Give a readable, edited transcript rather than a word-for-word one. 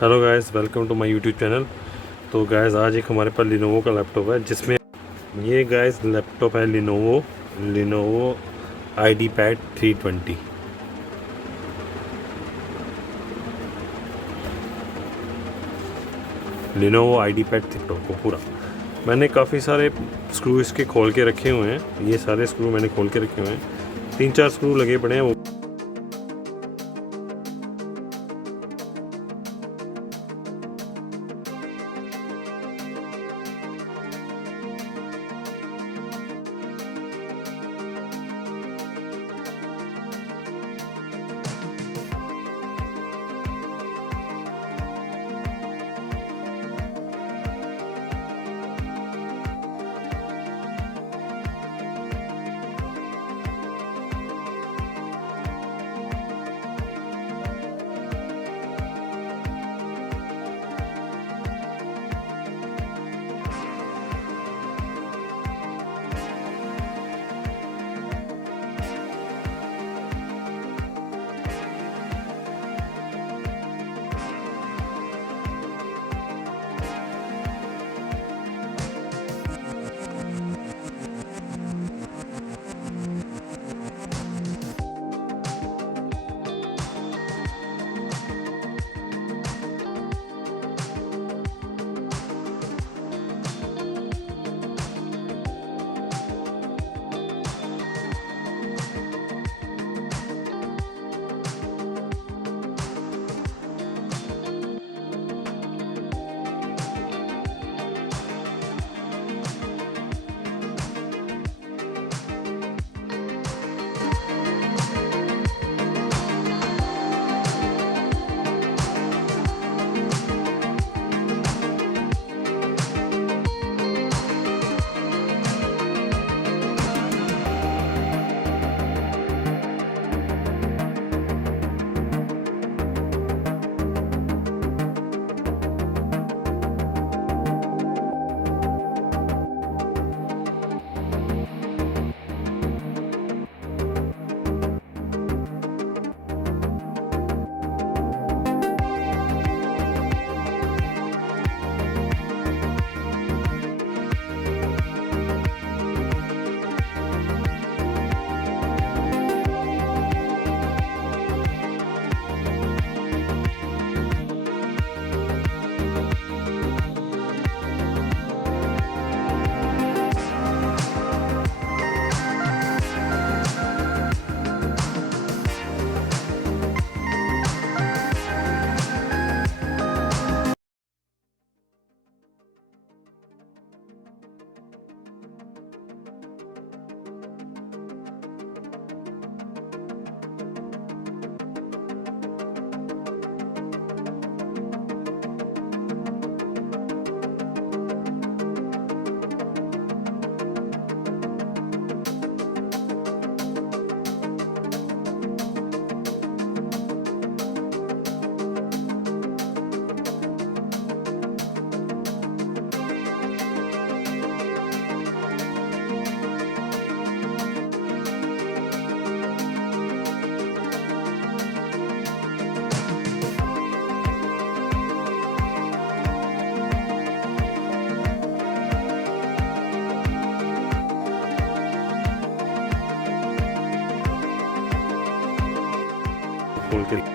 Hello guys, welcome to my YouTube channel. तो guys आज एक हमारे पास लिनोवो का लैपटॉप है, जिसमें ये गाइस लैपटॉप है Lenovo ID pad 320। Lenovo ID pad laptop को पूरा मैंने काफ़ी सारे स्क्रू इसके खोल के रखे हुए हैं। ये सारे स्क्रू मैंने खोल के रखे हुए हैं, 3-4 स्क्रू लगे पड़े हैं वो। खोल के